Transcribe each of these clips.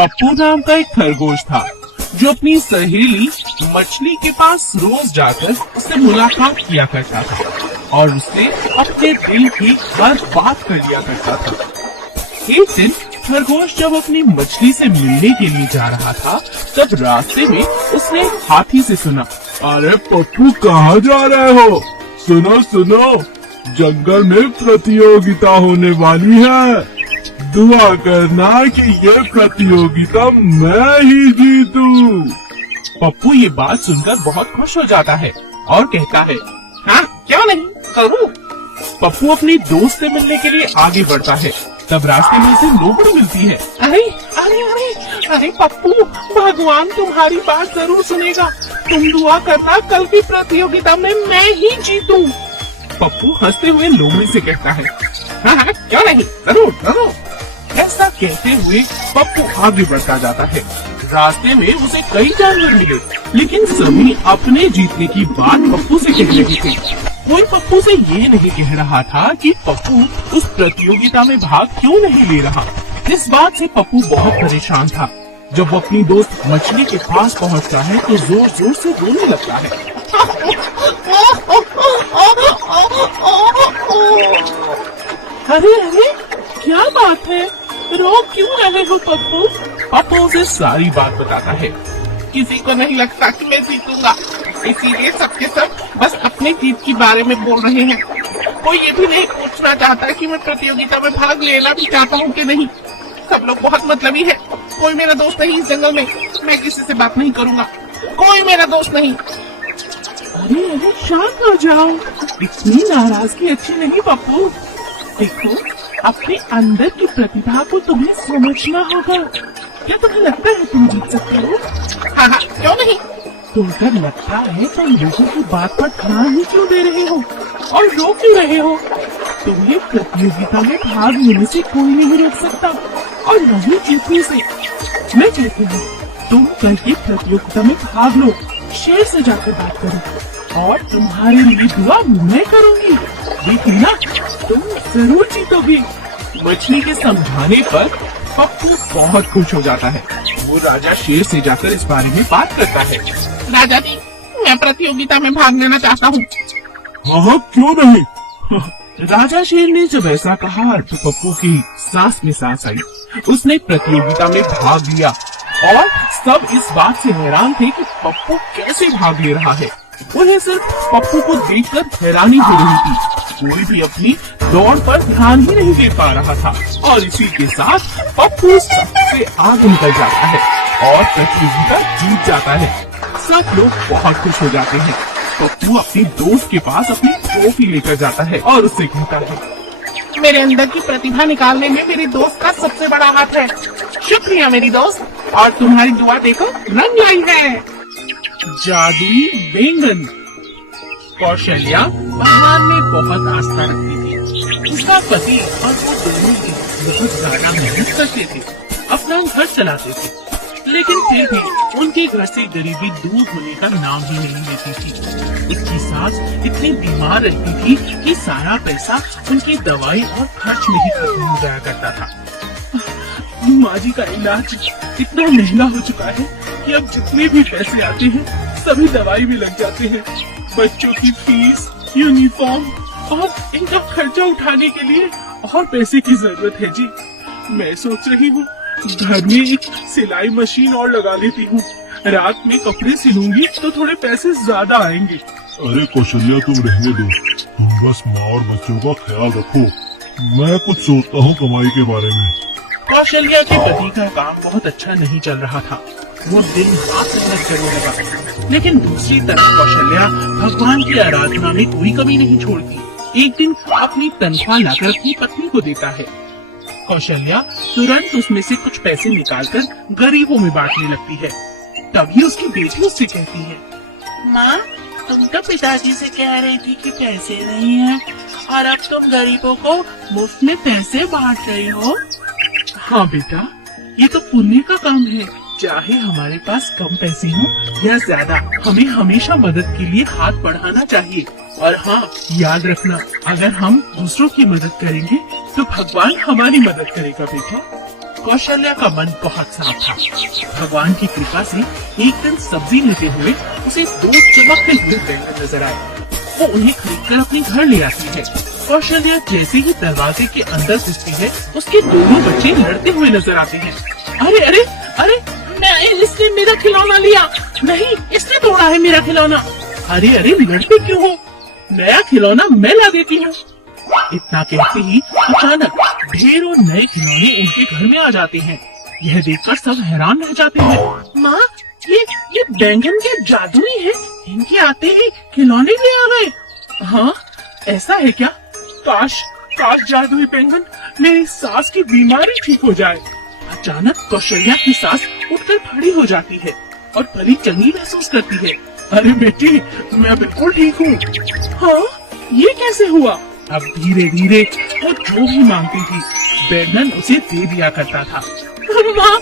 पप्पू नाम का एक खरगोश था जो अपनी सहेली मछली के पास रोज जाकर उससे मुलाकात किया करता था और उससे अपने दिल की हर बात कर लिया करता था। एक दिन खरगोश जब अपनी मछली से मिलने के लिए जा रहा था तब रास्ते में उसने हाथी से सुना, अरे पप्पू कहाँ जा रहे हो? सुनो सुनो, जंगल में प्रतियोगिता होने वाली है। दुआ करना कि ये प्रतियोगिता मैं ही जीतूं। पप्पू ये बात सुनकर बहुत खुश हो जाता है और कहता है, हाँ क्यों नहीं, करूँ। पप्पू अपने दोस्त से मिलने के लिए आगे बढ़ता है। तब रास्ते में उसे लोमड़ी मिलती है। अरे अरे अरे अरे पप्पू, भगवान तुम्हारी बात जरूर सुनेगा। तुम दुआ करना कल की प्रतियोगिता में मैं ही जीतूं। पप्पू हंसते हुए लोमड़ी से कहता है, हाँ क्यों नहीं, जरूर जरूर। ऐसा कहते हुए पप्पू आगे बढ़ता जाता है। रास्ते में उसे कई जानवर मिले, लेकिन सभी अपने जीतने की बात पप्पू से कह रहे थे। कोई पप्पू से ये नहीं कह रहा था कि पप्पू उस प्रतियोगिता में भाग क्यों नहीं ले रहा। इस बात से पप्पू बहुत परेशान था। जब वो अपनी दोस्त मछली के पास पहुंचता है तो जोर जोर से रोने लगता है। अरे अरे क्या बात है, रो क्यों रहे हो पप्पू? पप्पू उसे सारी बात बताता है। किसी को नहीं लगता कि मैं जीतूंगा, इसीलिए सबके सब बस अपने जीत के बारे में बोल रहे हैं। कोई ये भी नहीं पूछना चाहता कि मैं प्रतियोगिता में भाग लेना भी चाहता हूँ कि नहीं। सब लोग बहुत मतलबी है। कोई मेरा दोस्त नहीं इस जंगल में, मैं किसी से बात नहीं करूँगा, कोई मेरा दोस्त नहीं। अरे अरे शांत हो जाओ, इतनी नाराजगी अच्छी नहीं पप्पू। देखो, अपने अंदर की प्रतिभा को तुम्हें समझना होगा। क्या तुम्हें लगता है तुम जीत सकते हो? हाँ हाँ क्यों नहीं। तो अगर लगता है तो लोगों की बात पर ध्यान ही क्यों दे रहे हो और रो क्यों रहे हो? तुम्हें प्रतियोगिता में भाग लेने से कोई नहीं रोक सकता और नहीं जीतने से। मैं कहती हूँ तुम कल की प्रतियोगिता में भाग लो, शेर से जाकर बात करो और तुम्हारे लिए दुआ मैं करूँगी। देखना तुम जरूर जीतोगे। मछली के समझाने पर पप्पू बहुत खुश हो जाता है। वो राजा शेर से जाकर इस बारे में बात करता है। राजा जी, मैं प्रतियोगिता में भाग लेना चाहता हूँ। हाँ क्यों नहीं। राजा शेर ने जब ऐसा कहा तो पप्पू की सांस में सांस आई। उसने प्रतियोगिता में भाग लिया और सब इस बात से हैरान थे कि पप्पू कैसे भाग ले रहा है। उन्हें सिर्फ पप्पू को देखकर हैरानी हो रही थी। कोई भी अपनी दौड़ पर ध्यान ही नहीं दे पा रहा था और इसी के साथ पप्पू सबसे आगे निकल जाता है और प्रतियोगिता जीत जाता है। सब लोग बहुत खुश हो जाते हैं। पप्पू अपने दोस्त के पास अपनी ट्रॉफी लेकर जाता है और उससे कहता है, मेरे अंदर की प्रतिभा निकालने में मेरे दोस्त का सबसे बड़ा हाथ है। शुक्रिया मेरी दोस्त, और तुम्हारी दुआ देखो रंग लाई है। जादुई बैंगन। कौशल्या भगवान में बहुत आस्था रखती थी। उसका पति और वो दोनों ही बहुत ज्यादा मेहनत करते थे, अपना घर चलाते थे, लेकिन फिर भी उनके घर से गरीबी दूर होने का नाम ही नहीं लेती थी। उसकी सास इतनी बीमार रहती थी कि सारा पैसा उनकी दवाई और खर्च में ही खत्म हो जाया करता था। माँ जी का इलाज इतना महंगा हो चुका है कि अब जितने भी पैसे आते हैं सभी दवाई में लग जाते हैं। बच्चों की फीस, यूनिफॉर्म और इनका खर्चा उठाने के लिए और पैसे की जरूरत है जी। मैं सोच रही हूँ घर में एक सिलाई मशीन और लगा लेती हूँ। रात में कपड़े सिलूंगी तो थोड़े पैसे ज्यादा आएंगे। अरे कौशल्या तुम रहने दो, तुम बस माँ और बच्चों का ख्याल रखो। मैं कुछ सोचता हूँ कमाई के बारे में। कौशल्या के पति का काम बहुत अच्छा नहीं चल रहा था। वो दिन रात मेहनत करने लगा, लेकिन दूसरी तरफ कौशल्या भगवान की आराधना में कोई कमी नहीं छोड़ती। एक दिन अपनी तनख्वाह लाकर अपनी पत्नी को देता है। कौशल्या तुरंत उसमें से कुछ पैसे निकालकर गरीबों में बांटने लगती है। तभी उसकी बेटी उससे कहती है, माँ तुम तो पिताजी से कह रही थी कि पैसे नहीं है और अब तुम गरीबों को मुफ्त में पैसे बांट रही हो। हाँ बेटा, ये तो पुण्य का काम है। चाहे हमारे पास कम पैसे हो या ज्यादा, हमें हमेशा मदद के लिए हाथ बढ़ाना चाहिए। और हाँ, याद रखना, अगर हम दूसरों की मदद करेंगे तो भगवान हमारी मदद करेगा बेटा। कौशल्या का मन बहुत साफ था। भगवान की कृपा से एक दिन सब्जी लेते हुए उसे 2 चमकते हुए बैंगन नजर आए। वो उन्हें खरीदकर अपने घर ले आती है। कौशल्या जैसे ही दरवाजे के अंदर घुसती है, उसके दोनों बच्चे लड़ते हुए नजर आते हैं। अरे अरे अरे, इसने मेरा खिलौना लिया, नहीं इसने तोड़ा है मेरा खिलौना। अरे अरे, लड़ते क्यों हो? नया खिलौना मैं ला देती हूँ। इतना कहते ही अचानक ढेरों नए खिलौने उनके घर में आ जाते हैं। यह देखकर सब हैरान रह जाते हैं। माँ, ये बैंगन के जादुई है, इनके आते ही खिलौने भी आ गए। हाँ, ऐसा है क्या? काश जादुई बैंगन मेरी सास की बीमारी ठीक हो जाए। अचानक कौशल्या की सास उठकर खड़ी हो जाती है और बड़ी चंगी महसूस करती है। अरे बेटी, मैं बिल्कुल ठीक हूँ। हाँ, ये कैसे हुआ? अब धीरे धीरे वो जो भी मांगती थी बैंगन उसे दे दिया करता था। माँ,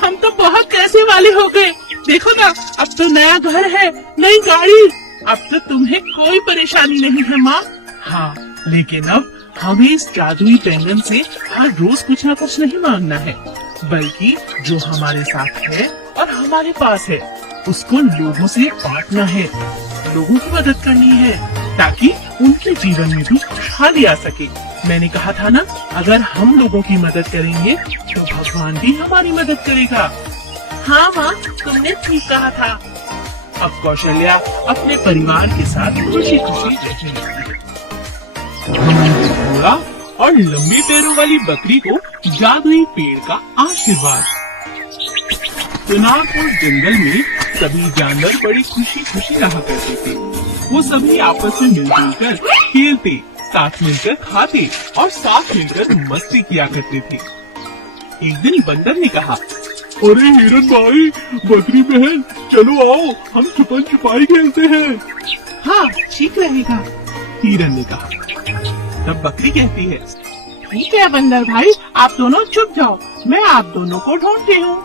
हम तो बहुत पैसे वाले हो गए। देखो ना, अब तो नया घर है, नई गाड़ी, अब तो तुम्हें कोई परेशानी नहीं है माँ। हाँ, लेकिन अब हमें इस जादुई बैंगन से हर रोज कुछ न कुछ नहीं मांगना है, बल्कि जो हमारे साथ है और हमारे पास है उसको लोगों से बांटना है, लोगों की मदद करनी है, ताकि उनके जीवन में भी खुशहाली आ सके। मैंने कहा था ना, अगर हम लोगों की मदद करेंगे तो भगवान भी हमारी मदद करेगा। हाँ माँ, तुमने ठीक कहा था। अब कौशल्या अपने परिवार के साथ खुशी खुशी रहने लगती है। घोड़ा और लंबी पैरों वाली बकरी को जादुई पेड़ का आशीर्वाद। चुनारपुर जंगल में सभी जानवर बड़ी खुशी खुशी रहा करते थे। वो सभी आपस में मिलजुल कर खेलते, साथ मिलकर खाते और साथ मिलकर मस्ती किया करते थे। एक दिन बंदर ने कहा, अरे हिरन भाई, बकरी बहन, चलो आओ हम छुपन छुपाई खेलते हैं। हाँ, ठीक रहेगा, हिरन ने कहा। तब बकरी कहती है, ठीक है बंदर भाई, आप दोनों छुप जाओ, मैं आप दोनों को ढूंढती हूँ।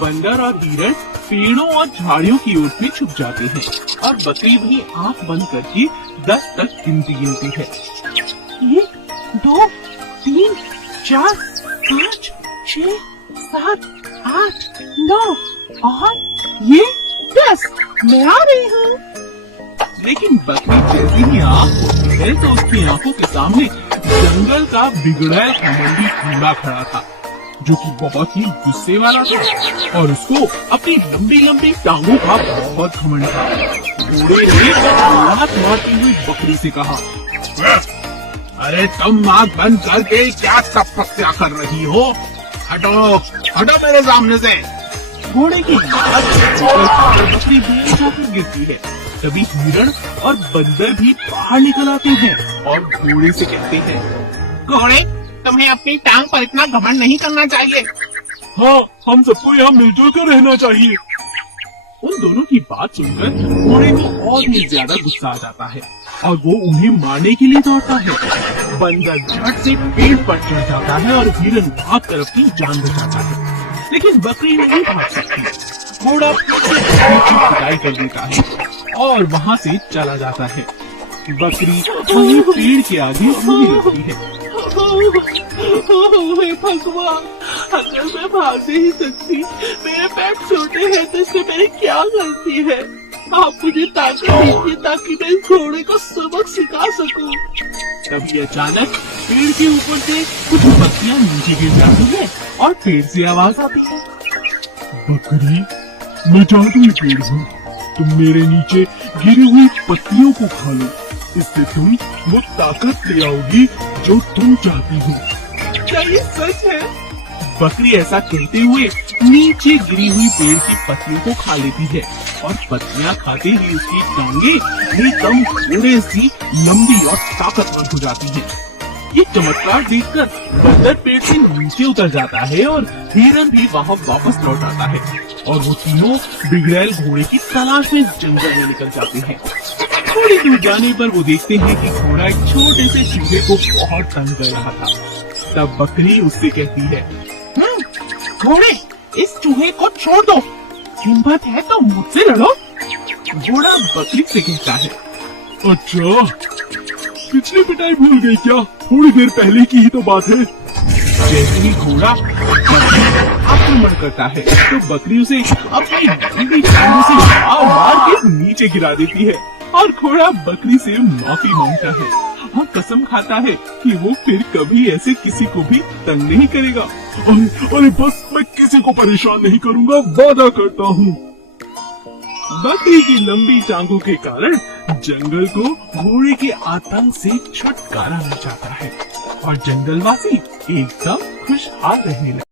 बंदर और हिरन पेड़ों और झाड़ियों की ओर से छुप जाते हैं और बकरी भी आंख बंद करके 10 तक गिनती है। 1, 2, 3, 4, 5, 6, 7, 8, 9 और ये 10। मैं आ रही हूँ। लेकिन बकरी जैसे ही आँख खोलती है तो उसकी आंखों के सामने जंगल का बिगड़ा घमंडी घोड़ा खड़ा था, जो कि बहुत ही गुस्से वाला था और उसको अपनी लंबी लंबी टांगों का बहुत घमंड था। घोड़े ने हाथ मारती हुई बकरी से कहा, अरे तुम आँख बंद करके क्या तपस्या कर रही हो? हटो हटो मेरे सामने से। घोड़े की बकरी जाकर गिरती है। तभी हिरण और बंदर भी बाहर निकल आते हैं और घोड़े से कहते हैं, घोड़े, तुम्हें अपनी टांग पर इतना घमंड नहीं करना चाहिए। हाँ, हम सबको यहाँ मिलजुल कर रहना चाहिए। उन दोनों की बात सुनकर घोड़े में और भी ज्यादा गुस्सा आ जाता है और वो उन्हें मारने के लिए दौड़ता है। बंदर झट से पेड़ पर चढ़ जाता है और हिरण भाग कर अपनी जान बचाता है, लेकिन बकरी नहीं भाग सकती। घोड़ा पिटाई कर देता है और वहाँ से चला जाता है। बकरी वहीं पेड़ के आगे रोने लगती है। भगवान, अगर मैं भाग नहीं सकती, मेरे पैर छोटे हैं, तो इसमें मेरी क्या गलती है? आप मुझे ताकत दीजिए ताकि मैं इस घोड़े को सबक सिखा सकूं। तभी अचानक पेड़ के ऊपर से कुछ पत्तियां नीचे गिर जाती है और पेड़ से आवाज आती है, बकरी, मैं जादुई पेड़ हूँ, तुम मेरे नीचे गिरी हुई पत्तियों को खा लो, इससे तुम वो ताकत ले आओगी जो तुम चाहती हो। क्या ये सच है? बकरी ऐसा कहते हुए नीचे गिरी हुई पेड़ की पत्तियों को खा लेती है और पत्तियां खाते ही उसकी टांगे एकदम घोड़े सी लंबी और ताकतवर हो जाती है। ये चमत्कार देखकर बंदर पेड़ से नीचे उतर जाता है और हिरन भी वहाँ वापस लौट आता है और वो तीनों बिगड़ैल घोड़े की तलाश में जंगल में निकल जाते हैं। थोड़ी दूर जाने पर वो देखते हैं कि घोड़ा एक छोटे से चूहे को बहुत तंग कर रहा था। तब बकरी उससे कहती है, घोड़े, इस चूहे को छोड़ दो, हिम्मत है तो मुझसे लड़ो। घोड़ा बकरी से कहता है, अच्छा, पिछली पिटाई भूल गई क्या? थोड़ी देर पहले की ही तो बात है। जैसे ही घोड़ा आक्रमण करता है तो बकरी उसे अपनी लंबी टांगों से मार मार के नीचे गिरा देती है और घोड़ा बकरी से माफी मांगता है और कसम खाता है कि वो फिर कभी ऐसे किसी को भी तंग नहीं करेगा। अरे बस, मैं किसी को परेशान नहीं करूंगा, वादा करता हूँ। बकरी की लंबी टांगों के कारण जंगल को घोड़े के आतंक से छुटकारा मिल जाता है और जंगलवासी एकदम खुशहाल रहने लगे।